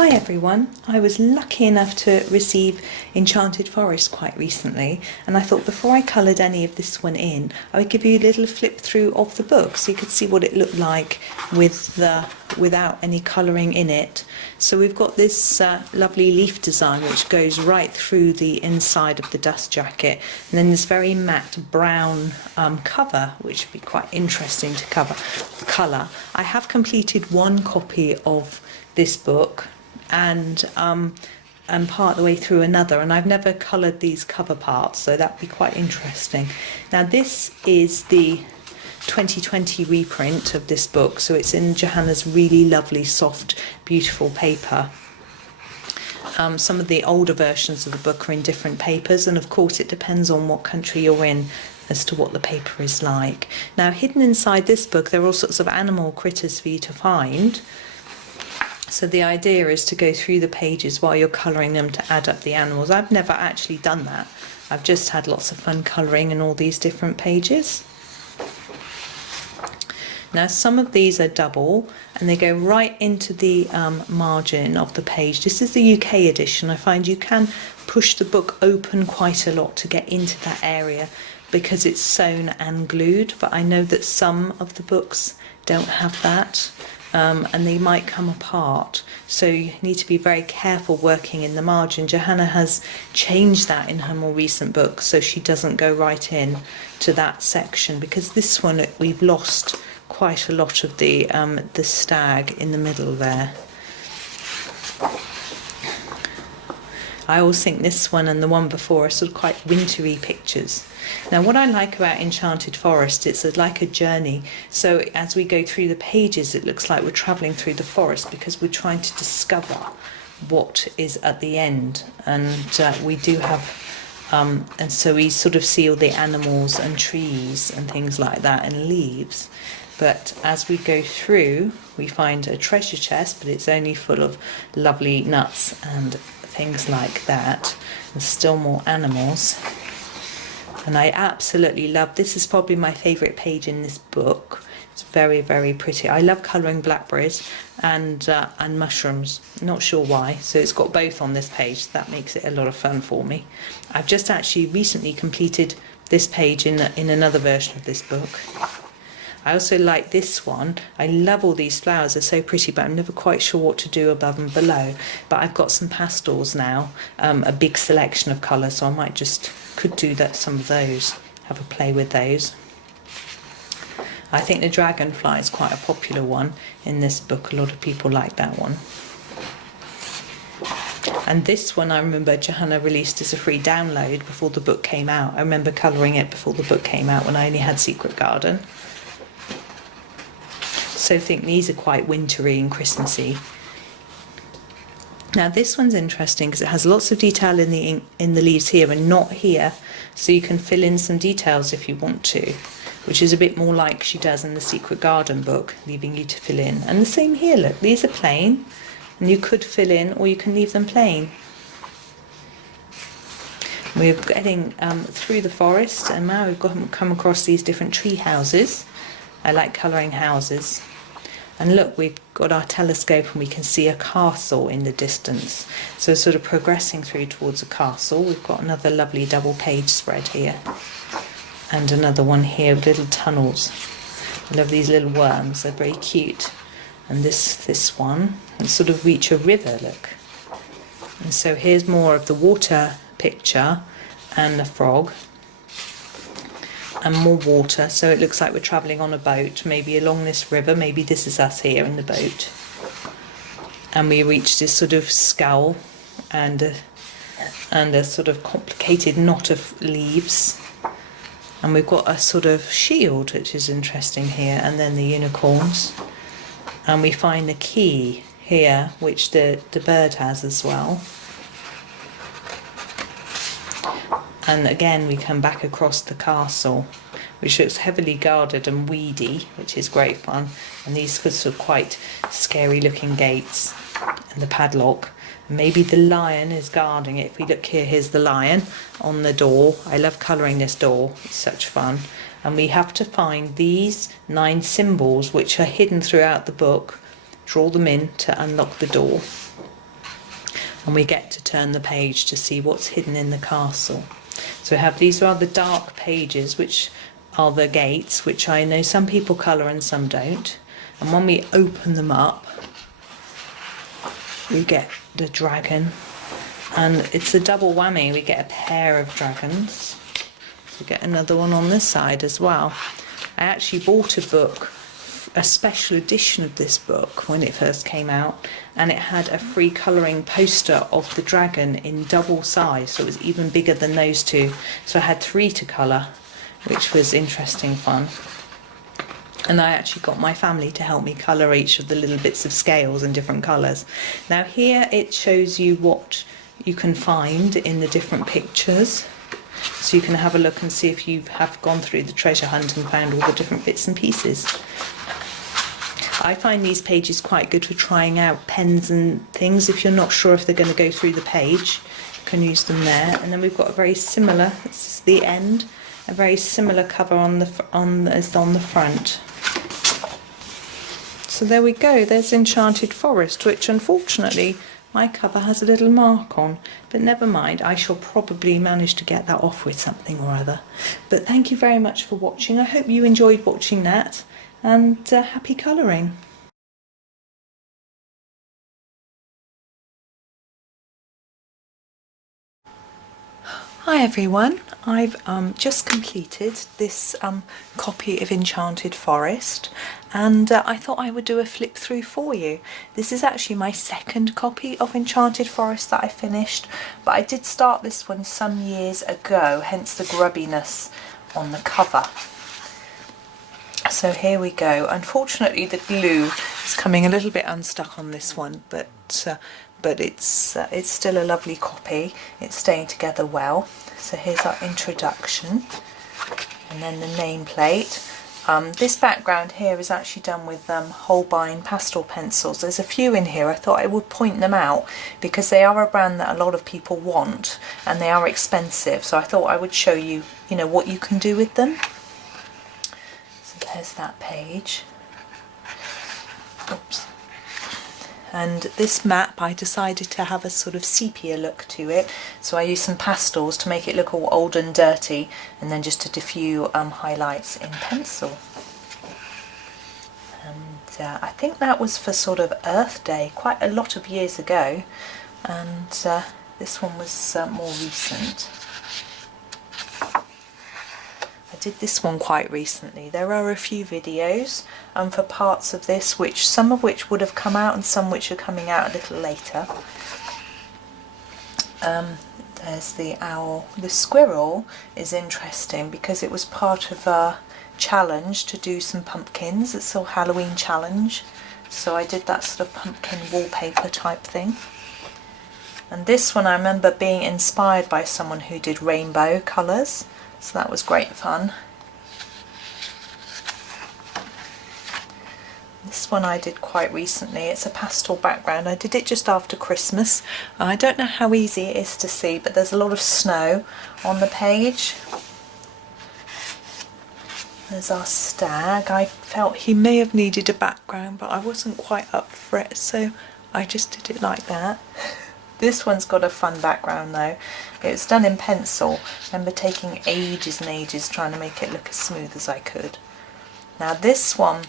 Hi everyone, I was lucky enough to receive Enchanted Forest quite recently, and I thought before I coloured any of this one in, I would give you a little flip through of the book so you could see what it looked like without any colouring in it. So we've got this lovely leaf design which goes right through the inside of the dust jacket, and then this very matte brown cover, which would be quite interesting to colour. I have completed one copy of this book and part of the way through another, and I've never coloured these cover parts, so that'd be quite interesting. Now this is the 2020 reprint of this book, so it's in Johanna's really lovely soft beautiful paper. Some of the older versions of the book are in different papers, and of course it depends on what country you're in as to what the paper is like. Now hidden inside this book there are all sorts of animal critters for you to find. So the idea is to go through the pages while you're colouring them to add up the animals. I've never actually done that. I've just had lots of fun colouring in all these different pages. Now some of these are double and they go right into the margin of the page. This is the UK edition. I find you can push the book open quite a lot to get into that area because it's sewn and glued, but I know that some of the books don't have that. And they might come apart, so you need to be very careful working in the margin. Johanna has changed that in her more recent book so she doesn't go right in to that section, because this one we've lost quite a lot of the stag in the middle there. I always think this one and the one before are sort of quite wintry pictures. Now what I like about Enchanted Forest, it's like a journey. So as we go through the pages it looks like we're travelling through the forest because we're trying to discover what is at the end. And we do have, and so we sort of see all the animals and trees and things like that and leaves. But as we go through we find a treasure chest, but it's only full of lovely nuts and things like that, and still more animals. And I absolutely love, this is probably my favourite page in this book. It's very, very pretty. I love colouring blackberries and mushrooms, not sure why, so it's got both on this page. That makes it a lot of fun for me. I've just actually recently completed this page in another version of this book. I also like this one. I love all these flowers, they're so pretty, but I'm never quite sure what to do above and below. But I've got some pastels now, a big selection of colours, so I might could do some of those, have a play with those. I think the dragonfly is quite a popular one in this book. A lot of people like that one. And this one I remember Johanna released as a free download before the book came out. I remember colouring it before the book came out when I only had Secret Garden. So I think these are quite wintry and Christmassy. Now this one's interesting because it has lots of detail in the leaves here and not here, so you can fill in some details if you want to, which is a bit more like she does in the Secret Garden book, leaving you to fill in. And the same here, look, these are plain and you could fill in or you can leave them plain. We're getting through the forest and now we've come across these different tree houses. I like colouring houses. And look, we've got our telescope and we can see a castle in the distance. So sort of progressing through towards a castle. We've got another lovely double page spread here. And another one here with little tunnels. I love these little worms, they're very cute. And this one, and sort of reach a river, look. And so here's more of the water picture and the frog. And more water, so it looks like we're travelling on a boat, maybe along this river. Maybe this is us here in the boat. And we reach this sort of scowl and a sort of complicated knot of leaves. And we've got a sort of shield, which is interesting here, and then the unicorns. And we find the key here, which the bird has as well. And again we come back across the castle, which looks heavily guarded and weedy, which is great fun. And these sort of quite scary looking gates and the padlock. And maybe the lion is guarding it. If we look here, here's the lion on the door. I love colouring this door, it's such fun. And we have to find these 9 symbols which are hidden throughout the book, draw them in to unlock the door. and we get to turn the page to see what's hidden in the castle. So we have these rather dark pages, which are the gates, which I know some people colour and some don't. And when we open them up, we get the dragon, and it's a double whammy. We get a pair of dragons. So we get another one on this side as well. I actually bought a book, a special edition of this book when it first came out, and it had a free colouring poster of the dragon in double size, so it was even bigger than those two. So I had 3 to colour, which was interesting fun. And I actually got my family to help me colour each of the little bits of scales in different colours. Now here it shows you what you can find in the different pictures, so you can have a look and see if you have gone through the treasure hunt and found all the different bits and pieces. I find these pages quite good for trying out pens and things. If you're not sure if they're going to go through the page, you can use them there. And then we've got a very similar, this is the end, a very similar cover as on the front. So there we go, there's Enchanted Forest, which unfortunately my cover has a little mark on, but never mind, I shall probably manage to get that off with something or other. But thank you very much for watching. I hope you enjoyed watching that, and happy colouring. Hi everyone, I've just completed this copy of Enchanted Forest, and I thought I would do a flip through for you. This is actually my second copy of Enchanted Forest that I finished, but I did start this one some years ago, hence the grubbiness on the cover. So here we go. Unfortunately the glue is coming a little bit unstuck on this one, but it's still a lovely copy. It's staying together well. So here's our introduction, and then the nameplate. This background here is actually done with Holbein pastel pencils. There's a few in here. I thought I would point them out because they are a brand that a lot of people want, and they are expensive. So I thought I would show you, what you can do with them. So there's that page. Oops. And this map, I decided to have a sort of sepia look to it, so I used some pastels to make it look all old and dirty, and then just did a few highlights in pencil. And I think that was for sort of Earth Day, quite a lot of years ago, and this one was more recent. I did this one quite recently. There are a few videos for parts of this, some of which would have come out and some which are coming out a little later. There's the owl. The squirrel is interesting because it was part of a challenge to do some pumpkins. It's a Halloween challenge, so I did that sort of pumpkin wallpaper type thing. And this one I remember being inspired by someone who did rainbow colours, so that was great fun. This one I did quite recently. It's a pastel background. I did it just after Christmas. I don't know how easy it is to see, but there's a lot of snow on the page. There's our stag. I felt he may have needed a background, but I wasn't quite up for it, so I just did it like that. This one's got a fun background though. It was done in pencil. I remember taking ages and ages trying to make it look as smooth as I could. Now this one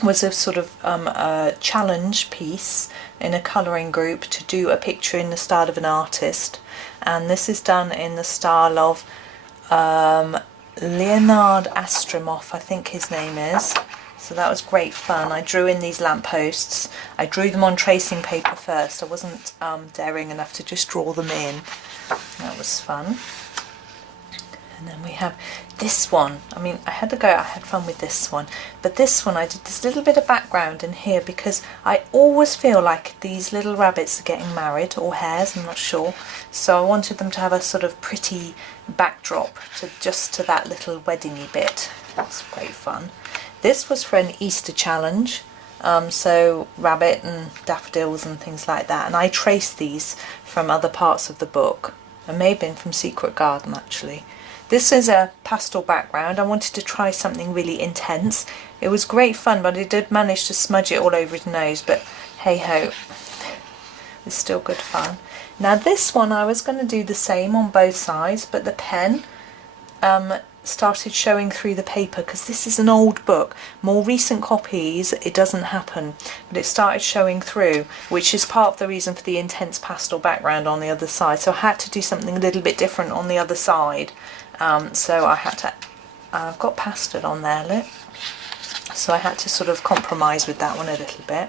was a sort of a challenge piece in a colouring group to do a picture in the style of an artist, and this is done in the style of Leonard Astromoff, I think his name is. So that was great fun. I drew in these lampposts. I drew them on tracing paper first. I wasn't daring enough to just draw them in. That was fun. And then we have this one. I mean, I had fun with this one. But this one, I did this little bit of background in here because I always feel like these little rabbits are getting married, or hares, I'm not sure. So I wanted them to have a sort of pretty backdrop to that little weddingy bit. That's great fun. This was for an Easter challenge, so rabbit and daffodils and things like that, and I traced these from other parts of the book. It may have been from Secret Garden actually. This is a pastel background. I wanted to try something really intense. It was great fun, but I did manage to smudge it all over his nose, but hey ho. It's still good fun. Now this one I was going to do the same on both sides, but the pen started showing through the paper because this is an old book. More recent copies it doesn't happen, but it started showing through, which is part of the reason for the intense pastel background on the other side. So I had to do something a little bit different on the other side. So I had to, I've got pastel on there, look. So I had to sort of compromise with that one a little bit.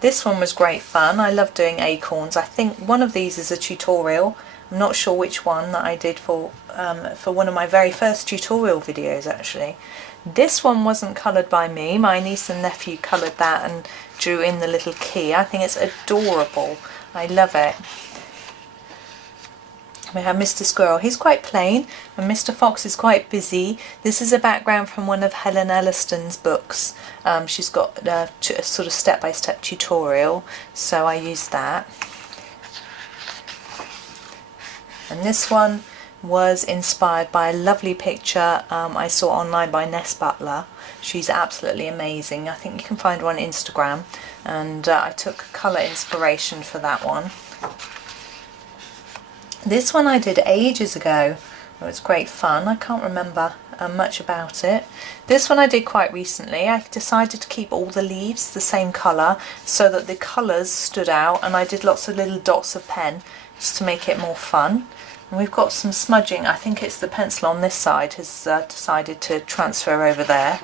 This one was great fun. I love doing acorns. I think one of these is a tutorial. I'm not sure which one that I did for one of my very first tutorial videos actually. This one wasn't coloured by me. My niece and nephew coloured that and drew in the little key. I think it's adorable. I love it. We have Mr. Squirrel. He's quite plain, and Mr. Fox is quite busy. This is a background from one of Helen Elliston's books. She's got a sort of step-by-step tutorial, so I used that. And this one was inspired by a lovely picture I saw online by Ness Butler. She's absolutely amazing. I think you can find her on Instagram, and I took colour inspiration for that one. This one I did ages ago. It was great fun. I can't remember much about it. This one I did quite recently. I decided to keep all the leaves the same colour so that the colours stood out, and I did lots of little dots of pen just to make it more fun. And we've got some smudging. I think it's the pencil on this side has decided to transfer over there.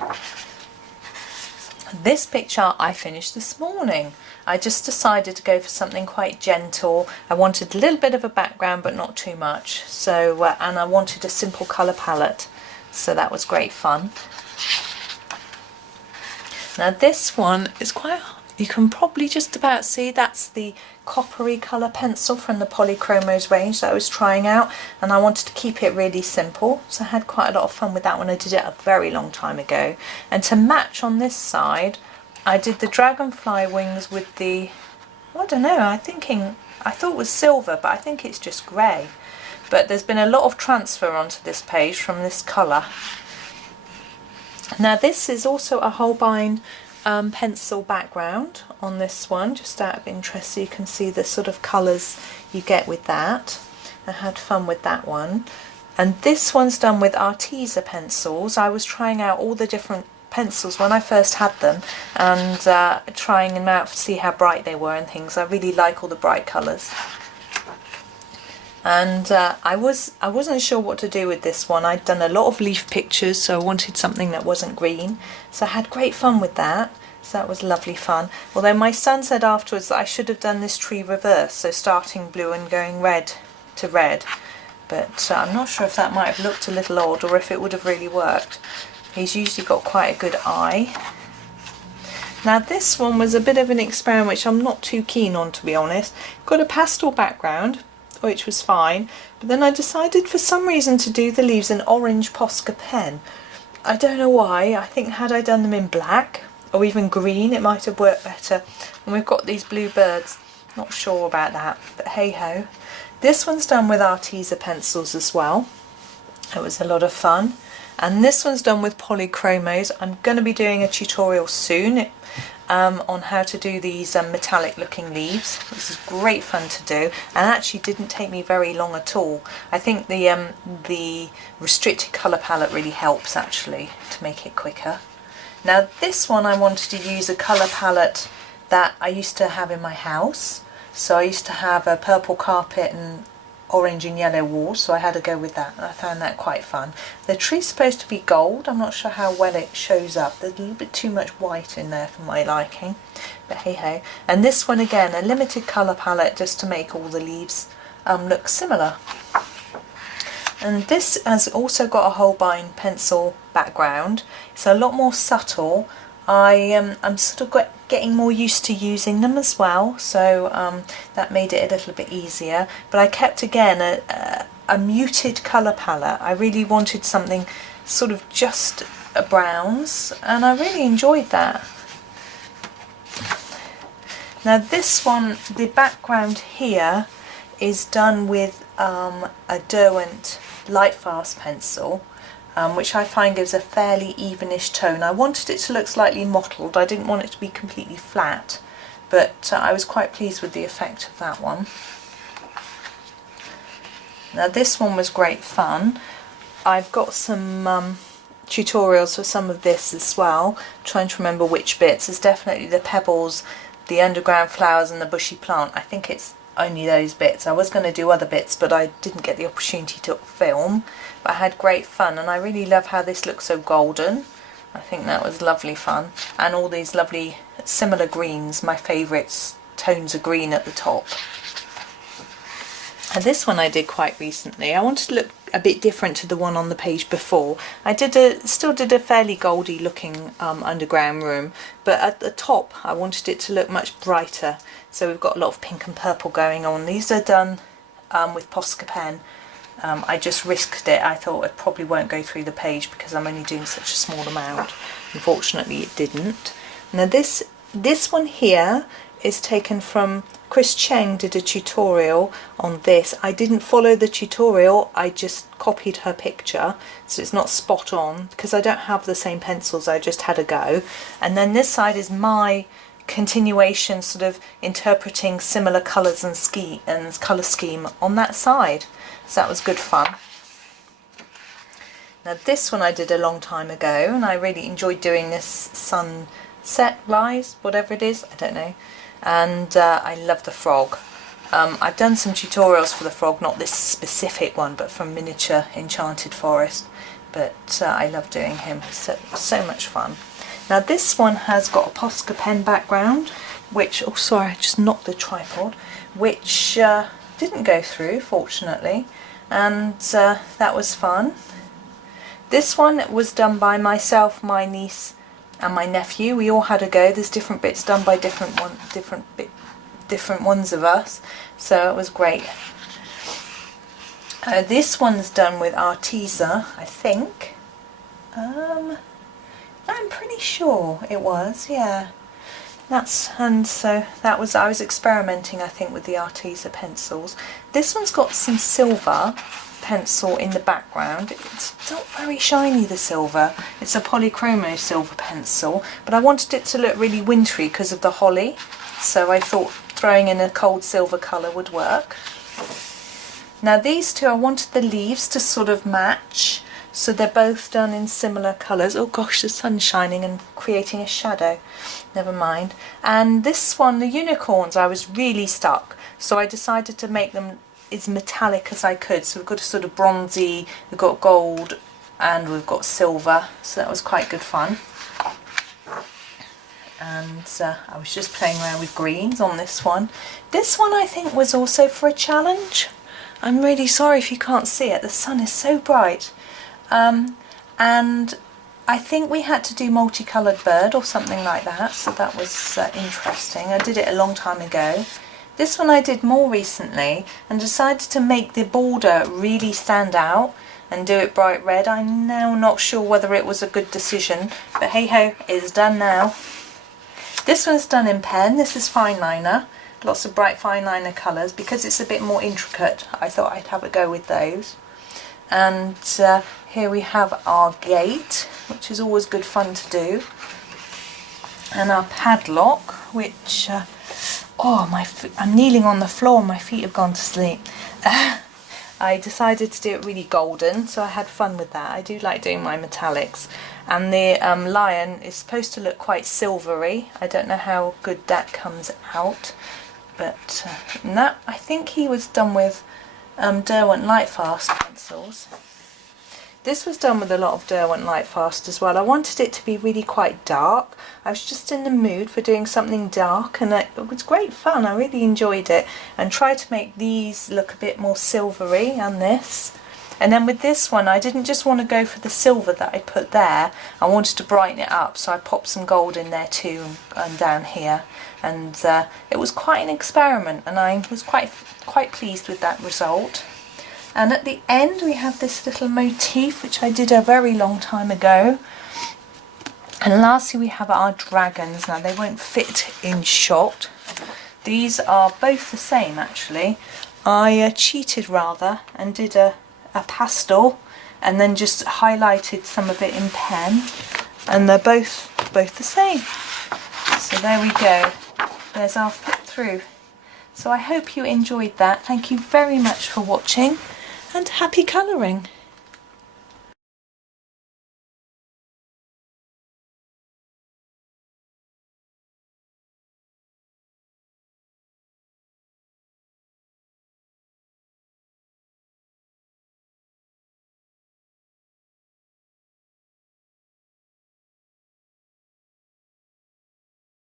This picture I finished this morning. I just decided to go for something quite gentle. I wanted a little bit of a background but not too much. So and I wanted a simple colour palette. So that was great fun. Now this one is quite, you can probably just about see that's the coppery colour pencil from the Polychromos range that I was trying out, and I wanted to keep it really simple, so I had quite a lot of fun with that one. I did it a very long time ago. And to match on this side I did the dragonfly wings with the, I don't know, I thought it was silver, but I think it's just grey. But there's been a lot of transfer onto this page from this colour. Now this is also a Holbein pencil background on this one, just out of interest, so you can see the sort of colours you get with that. I had fun with that one. And this one's done with Arteza pencils. I was trying out all the different pencils when I first had them, and trying them out to see how bright they were and things. I really like all the bright colours. And I wasn't sure what to do with this one. I'd done a lot of leaf pictures, so I wanted something that wasn't green. So I had great fun with that. So that was lovely fun. Although my son said afterwards that I should have done this tree reverse, so starting blue and going red to red. But I'm not sure if that might have looked a little odd or if it would have really worked. He's usually got quite a good eye. Now this one was a bit of an experiment which I'm not too keen on, to be honest. Got a pastel background, which was fine, but then I decided for some reason to do the leaves in orange Posca pen. I don't know why. I think had I done them in black or even green it might have worked better. And we've got these blue birds. Not sure about that, but hey ho. This one's done with Arteza pencils as well. It was a lot of fun. And this one's done with Polychromos. I'm going to be doing a tutorial soon on how to do these metallic looking leaves. This is great fun to do, and actually didn't take me very long at all. I think the restricted colour palette really helps actually to make it quicker. Now this one I wanted to use a colour palette that I used to have in my house. So I used to have a purple carpet and orange and yellow walls, so I had to go with that. I found that quite fun. The tree's supposed to be gold. I'm not sure how well it shows up. There's a little bit too much white in there for my liking, but hey ho. And this one again, a limited colour palette just to make all the leaves look similar. And this has also got a Holbein pencil background. It's a lot more subtle. I'm sort of getting more used to using them as well, so that made it a little bit easier. But I kept again a muted colour palette. I really wanted something sort of just browns, and I really enjoyed that. Now this one, the background here is done with a Derwent Lightfast pencil. Which I find gives a fairly evenish tone. I wanted it to look slightly mottled. I didn't want it to be completely flat, but I was quite pleased with the effect of that one. Now this one was great fun. I've got some tutorials for some of this as well, trying to remember which bits. There's definitely the pebbles, the underground flowers and the bushy plant. I think it's only those bits. I was going to do other bits, but I didn't get the opportunity to film. But I had great fun, and I really love how this looks so golden. I think that was lovely fun. And all these lovely similar greens, my favourites, tones of green at the top. And this one I did quite recently. I wanted to look a bit different to the one on the page before. I still did a fairly goldy looking underground room, but at the top I wanted it to look much brighter. So we've got a lot of pink and purple going on. These are done with Posca pen. I just risked it. I thought it probably won't go through the page because I'm only doing such a small amount. Unfortunately it didn't. Now this one here is taken from Chris Cheng, did a tutorial on this. I didn't follow the tutorial, I just copied her picture, so it's not spot on because I don't have the same pencils, I just had a go. And then this side is my continuation, sort of interpreting similar colours and colour scheme on that side. So that was good fun. Now this one I did a long time ago, and I really enjoyed doing this sunset, rise, whatever it is, I don't know. And I love the frog. I've done some tutorials for the frog, not this specific one, but from miniature Enchanted Forest. But I love doing him, so much fun. Now this one has got a Posca pen background, which, oh sorry, I just knocked the tripod, which didn't go through, fortunately, and that was fun. This one was done by myself, my niece and my nephew. We all had a go. There's different bits done by different ones of us, so it was great. This one's done with Arteza, I think. I'm pretty sure it was, yeah. And so that was, I was experimenting, I think, with the Arteza pencils. This one's got some silver pencil in the background. It's not very shiny, the silver. It's a polychromo silver pencil, but I wanted it to look really wintry because of the holly, so I thought throwing in a cold silver colour would work. Now these two, I wanted the leaves to sort of match, so they're both done in similar colours. Oh gosh, the sun's shining and creating a shadow. Never mind. And this one, the unicorns, I was really stuck, so I decided to make them as metallic as I could. So we've got a sort of bronzy, we've got gold, and we've got silver, so that was quite good fun. And I was just playing around with greens on this one. This one I think was also for a challenge. I'm really sorry if you can't see it, the sun is so bright. And I think we had to do multicoloured bird or something like that, so that was interesting. I did it a long time ago. This one I did more recently and decided to make the border really stand out and do it bright red. I'm now not sure whether it was a good decision, but hey ho, it's done now. This one's done in pen. This is fine liner, lots of bright fine liner colours. Because it's a bit more intricate, I thought I'd have a go with those. And here we have our gate, which is always good fun to do, and our padlock, which I'm kneeling on the floor, my feet have gone to sleep. I decided to do it really golden, so I had fun with that. I do like doing my metallics. And the lion is supposed to look quite silvery. I don't know how good that comes out, but that, I think he was done with Derwent Lightfast pencils. This was done with a lot of Derwent Lightfast as well. I wanted it to be really quite dark. I was just in the mood for doing something dark, and it was great fun. I really enjoyed it, and tried to make these look a bit more silvery, and this. And then with this one, I didn't just want to go for the silver that I put there. I wanted to brighten it up, so I popped some gold in there too, and down here. And it was quite an experiment, and I was quite pleased with that result. And at the end we have this little motif, which I did a very long time ago. And lastly we have our dragons. Now they won't fit in shot. These are both the same actually. I cheated rather and did a pastel and then just highlighted some of it in pen, and they're both the same. So there we go. there's our flip through. So I hope you enjoyed that. Thank you very much for watching and happy colouring.